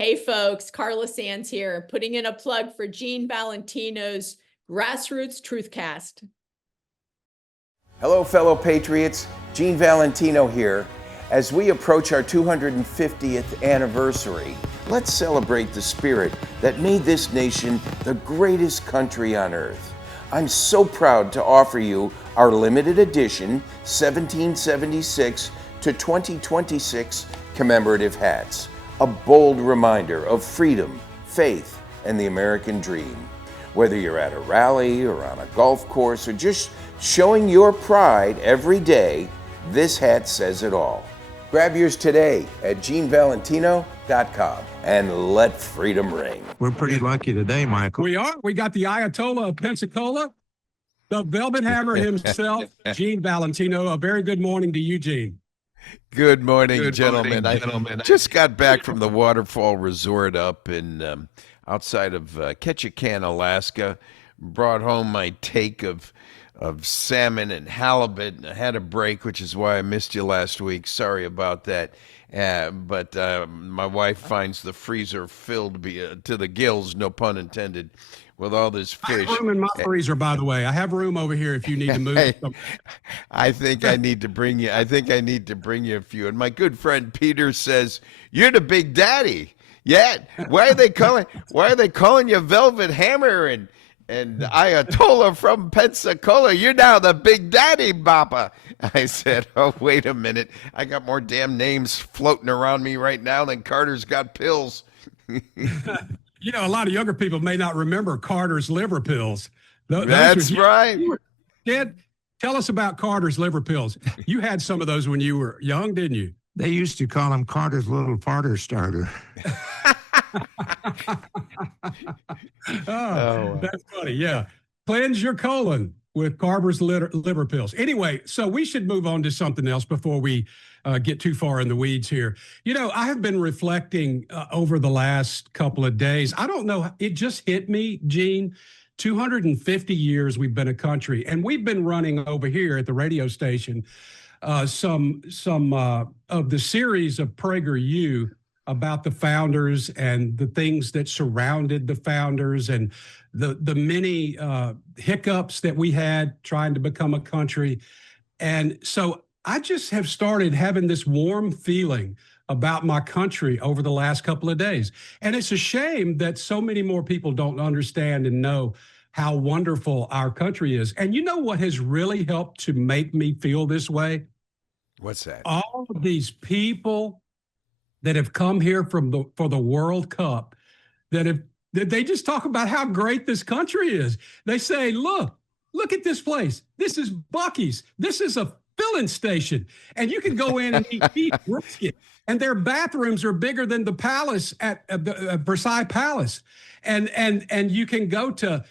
Hey folks, Carla Sands here, putting in a plug for Gene Valentino's Grassroots Truthcast. Hello, fellow patriots. Gene Valentino here. As we approach our 250th anniversary, let's celebrate the spirit that made this nation the greatest country on earth. I'm so proud to offer you our limited edition 1776 to 2026 commemorative hats, a bold reminder of freedom, faith, and the American dream. Whether you're at a rally or on a golf course or just showing your pride every day, this hat says it all. Grab yours today at genevalentino.com and let freedom ring. We're pretty lucky today, Michael. We are. We got the Ayatollah of Pensacola, the Velvet Hammer himself, Gene Valentino. A very good morning to you, Gene. Good morning, gentlemen. I just got back from the Waterfall Resort up in outside of Ketchikan, Alaska. Brought home my take of salmon and halibut. I had a break, which is why I missed you last week. Sorry about that. But my wife finds the freezer filled to the gills, no pun intended, with all this fish. I have room in my freezer, by the way. I have room over here if you need to move. I think I need to bring you. I think I need to bring you a few. And my good friend Peter says, "You're the big daddy." Yeah. Why are they calling you Velvet Hammer and Ayatollah from Pensacola? You're now the big daddy, Papa. I said, "Oh, wait a minute. I got more damn names floating around me right now than Carter's got pills." You know, a lot of younger people may not remember Carter's liver pills. That's right. Ted, tell us about Carter's liver pills. You had some of those when you were young, didn't you? They used to call him Carter's little farter starter. That's funny. Yeah. Cleanse your colon with Carter's liver pills. Anyway, so we should move on to something else before we get too far in the weeds here. You know, I have been reflecting over the last couple of days. I don't know. It just hit me, Gene. 250 years we've been a country, and we've been running over here at the radio station some of the series of PragerU about the founders and the things that surrounded the founders and the many hiccups that we had trying to become a country. And so I just have started having this warm feeling about my country over the last couple of days. And it's a shame that so many more people don't understand and know how wonderful our country is. And you know what has really helped to make me feel this way? What's that? All of these people that have come here for the World Cup that they just talk about how great this country is. They say, look at this place. This is Buc-ee's. This is a filling station. And you can go in and eat beef brisket. And their bathrooms are bigger than the palace at Versailles Palace. And you can go to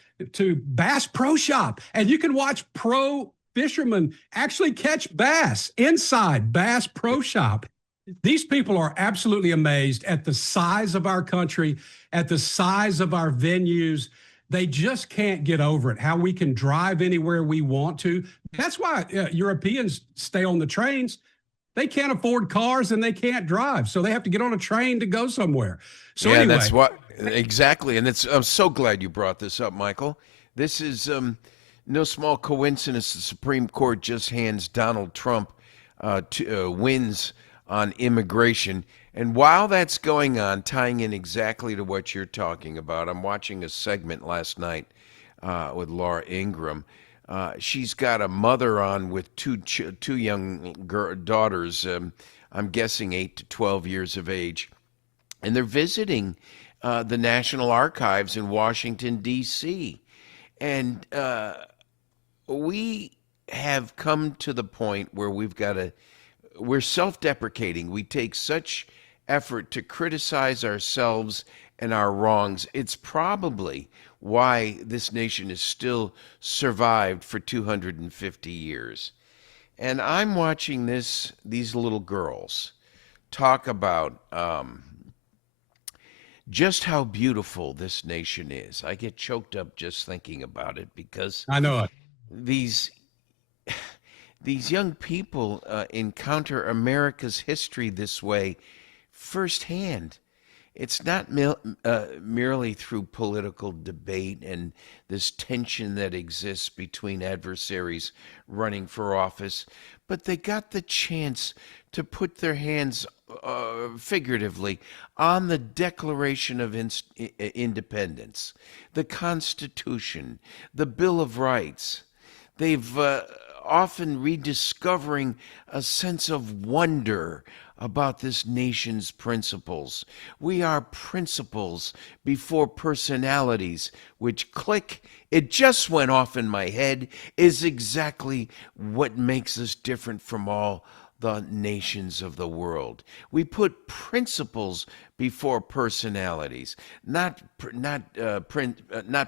Bass Pro Shop and you can watch pro fishermen actually catch bass inside Bass Pro Shop. These people are absolutely amazed at the size of our country, at the size of our venues. They just can't get over it, how we can drive anywhere we want to. That's why Europeans stay on the trains. They can't afford cars and they can't drive, so they have to get on a train to go somewhere. So yeah, anyway. that's what exactly. And I'm so glad you brought this up, Michael. This is no small coincidence. The Supreme Court just hands Donald Trump wins on immigration. And while that's going on, tying in exactly to what you're talking about, I'm watching a segment last night with Laura Ingraham. She's got a mother on with two young daughters, I'm guessing 8 to 12 years of age. And they're visiting the National Archives in Washington, D.C. And we have come to the point where we're self-deprecating. We take such effort to criticize ourselves and our wrongs. It's probably why this nation has still survived for 250 years. And I'm watching these little girls talk about just how beautiful this nation is. I get choked up just thinking about it because I know it. These young people encounter America's history this way firsthand. It's not merely through political debate and this tension that exists between adversaries running for office, but they got the chance to put their hands, figuratively, on the Declaration of Independence, the Constitution, the Bill of Rights. They've often rediscovering a sense of wonder about this nation's principles. We are principles before personalities, which click, it just went off in my head, is exactly what makes us different from all the nations of the world. We put principles before personalities, not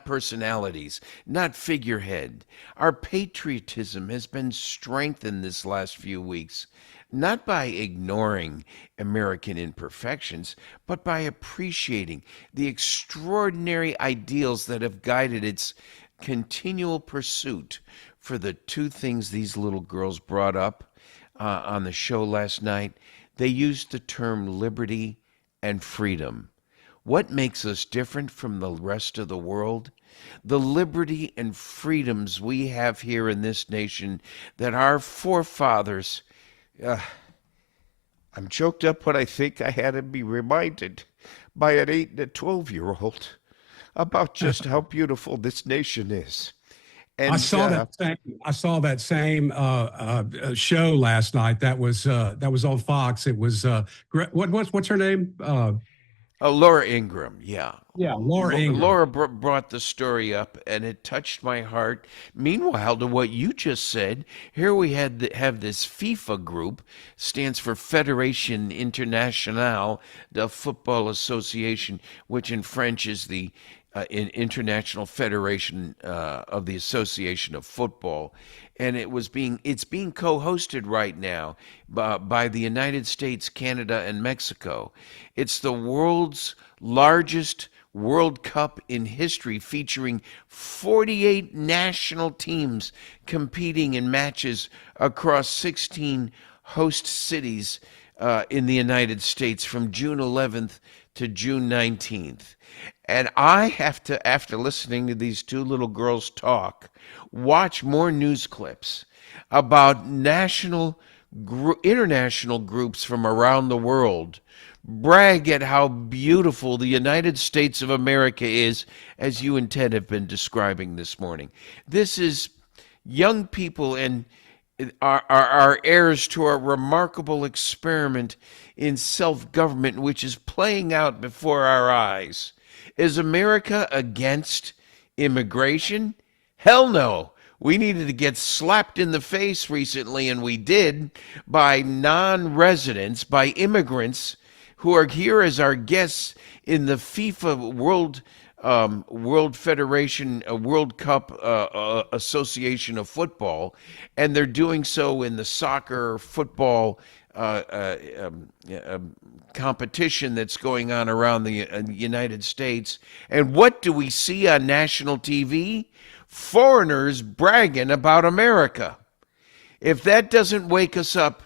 personalities, not figurehead. Our patriotism has been strengthened this last few weeks, not by ignoring American imperfections, but by appreciating the extraordinary ideals that have guided its continual pursuit for the two things these little girls brought up on the show last night. They used the term liberty and freedom. What makes us different from the rest of the world? The liberty and freedoms we have here in this nation that our forefathers. I'm choked up when I think I had to be reminded by an 8 and a 12-year-old about just how beautiful this nation is. And I saw that same show last night. That was on Fox. It was what's her name? Laura Ingraham, yeah. Yeah, Laura Ingraham. Laura brought the story up, and it touched my heart. Meanwhile, to what you just said, here we have this FIFA group, stands for Fédération Internationale de Football Association, which in French is the International Federation of the Association of Football. And it's being co-hosted right now by the United States, Canada, and Mexico. It's the world's largest World Cup in history, featuring 48 national teams competing in matches across 16 host cities in the United States from June 11th to June 19th. And I have to, after listening to these two little girls talk, watch more news clips about international groups from around the world brag at how beautiful the United States of America is, as you and Ted have been describing this morning. This is young people and are heirs to a remarkable experiment in self-government, which is playing out before our eyes. Is America against immigration? Hell no. We needed to get slapped in the face recently, and we did, by non-residents, by immigrants who are here as our guests in the FIFA World Federation World Cup Association of Football, and they're doing so in the soccer football competition that's going on around the United States. And what do we see on national TV? Foreigners bragging about America. If that doesn't wake us up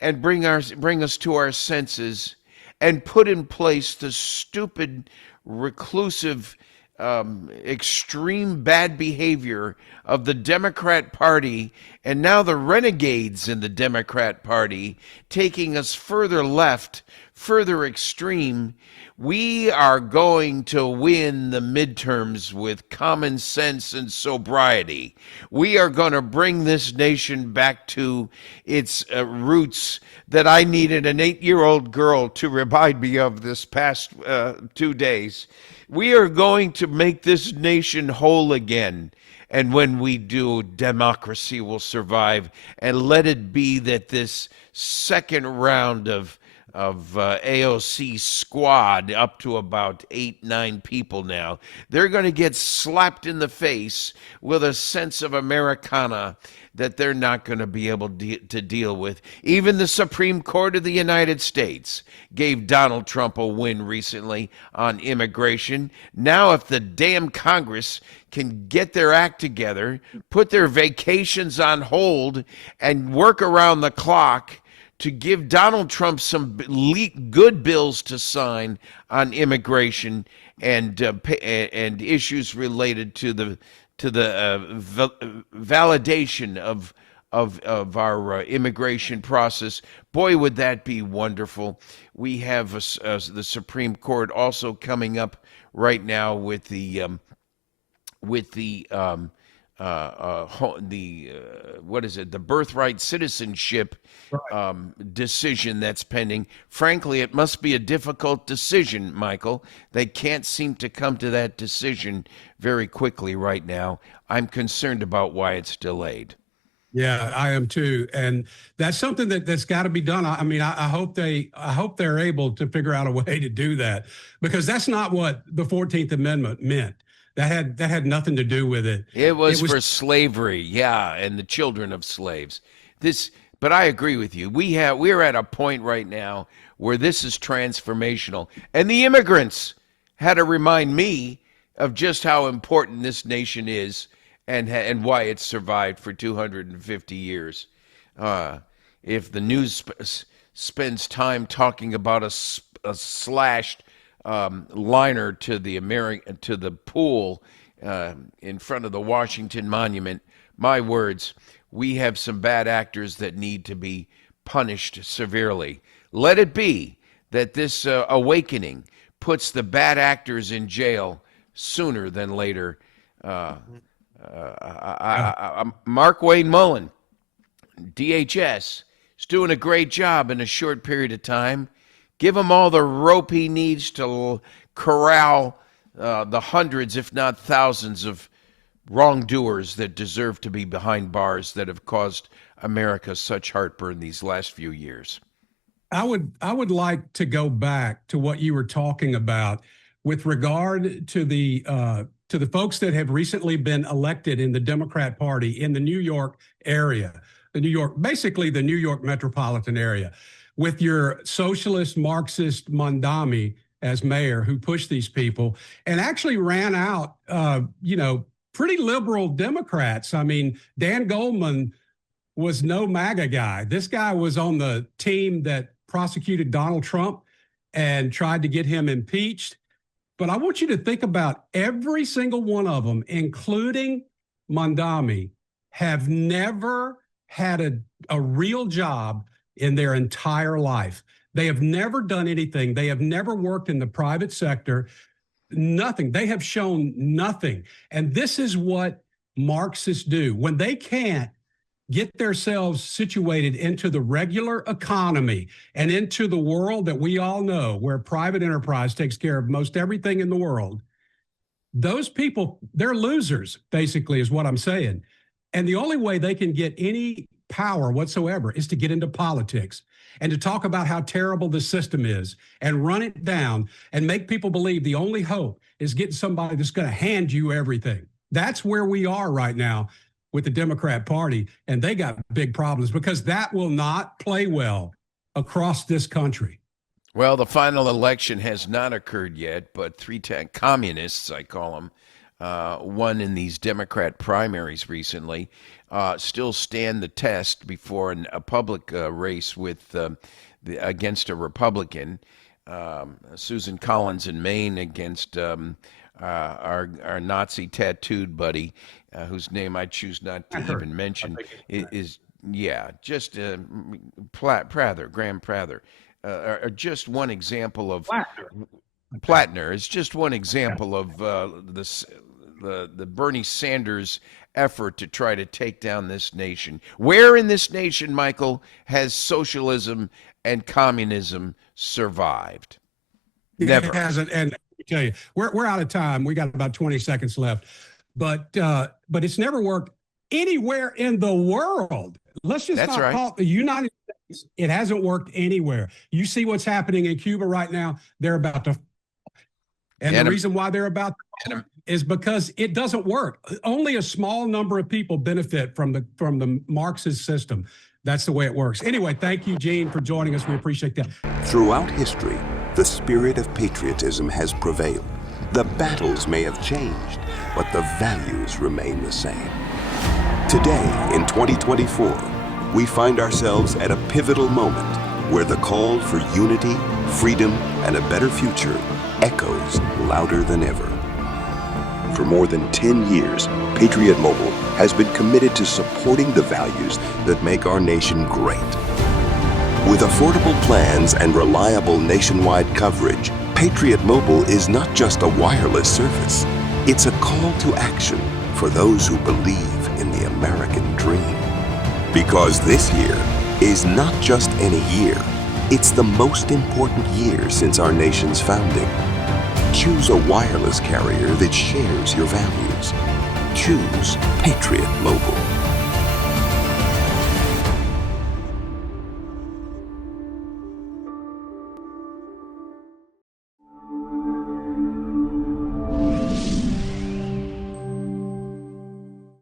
and bring us to our senses and put in place the stupid, reclusive, extreme bad behavior of the Democrat Party and now the renegades in the Democrat Party taking us further left, further extreme, we are going to win the midterms with common sense and sobriety. We are going to bring this nation back to its roots that I needed an 8-year-old girl to remind me of this past 2 days. We are going to make this nation whole again. And when we do, democracy will survive. And let it be that this second round of AOC squad, up to about 8-9 people now, they're going to get slapped in the face with a sense of Americana that they're not going to be able to deal with. Even the Supreme Court of the United States gave Donald Trump a win recently on immigration. Now, if the damn Congress can get their act together, put their vacations on hold, and work around the clock to give Donald Trump some good bills to sign on immigration and issues related to the validation of our immigration process. Boy, would that be wonderful. We have the Supreme Court also coming up right now with the what is it? The Birthright citizenship decision that's pending. Frankly, it must be a difficult decision, Michael. They can't seem to come to that decision very quickly right now. I'm concerned about why it's delayed. Yeah, I am too, and that's something that's got to be done. I mean, I hope they're able to figure out a way to do that, because that's not what the 14th Amendment meant. That had nothing to do with it. It was for slavery, yeah, and the children of slaves. But I agree with you. We're at a point right now where this is transformational, and the immigrants had to remind me of just how important this nation is and why it's survived for 250 years. If the news spends time talking about a slashed liner to the pool in front of the Washington Monument, my words, we have some bad actors that need to be punished severely. Let it be that this awakening puts the bad actors in jail sooner than later. Mark Wayne Mullen, DHS, is doing a great job in a short period of time. Give him all the rope he needs to corral the hundreds, if not thousands, of wrongdoers that deserve to be behind bars that have caused America such heartburn these last few years. I would like to go back to what you were talking about with regard to the folks that have recently been elected in the Democrat Party in the New York area, basically the New York metropolitan area, with your socialist Marxist Mondami as mayor, who pushed these people and actually ran out, pretty liberal Democrats. I mean, Dan Goldman was no MAGA guy. This guy was on the team that prosecuted Donald Trump and tried to get him impeached. But I want you to think about every single one of them, including Mondami, have never had a real job in their entire life. They have never done anything. They have never worked in the private sector. Nothing. They have shown nothing. And this is what Marxists do. When they can't get themselves situated into the regular economy and into the world that we all know, where private enterprise takes care of most everything in the world, those people, they're losers, basically, is what I'm saying. And the only way they can get any power whatsoever is to get into politics and to talk about how terrible the system is and run it down and make people believe the only hope is getting somebody that's going to hand you everything. That's where we are right now with the Democrat Party, and they got big problems because that will not play well across this country. Well, the final election has not occurred yet, but three communists, I call them, won in these Democrat primaries recently, still stand the test before a public race with against a Republican. Susan Collins in Maine against our Nazi tattooed buddy, whose name I choose not to even mention, is Graham Prather, are just one example of Plattner is just one example of the Bernie Sanders effort to try to take down this nation. Where in this nation, Michael, has socialism and communism survived? Never. It hasn't. And let me tell you, we're out of time. We got about 20 seconds left. But it's never worked anywhere in the world. Let's just not call it the United States. It hasn't worked anywhere. You see what's happening in Cuba right now. They're about to. And the reason why they're about to is because it doesn't work. Only a small number of people benefit from the Marxist system. That's the way it works. Anyway, thank you, Gene, for joining us. We appreciate that. Throughout history, the spirit of patriotism has prevailed. The battles may have changed, but the values remain the same. Today, in 2024, we find ourselves at a pivotal moment where the call for unity, freedom, and a better future echoes louder than ever. For more than 10 years, Patriot Mobile has been committed to supporting the values that make our nation great. With affordable plans and reliable nationwide coverage, Patriot Mobile is not just a wireless service. It's a call to action for those who believe in the American dream. Because this year is not just any year, it's the most important year since our nation's founding. Choose a wireless carrier that shares your values. Choose Patriot Mobile.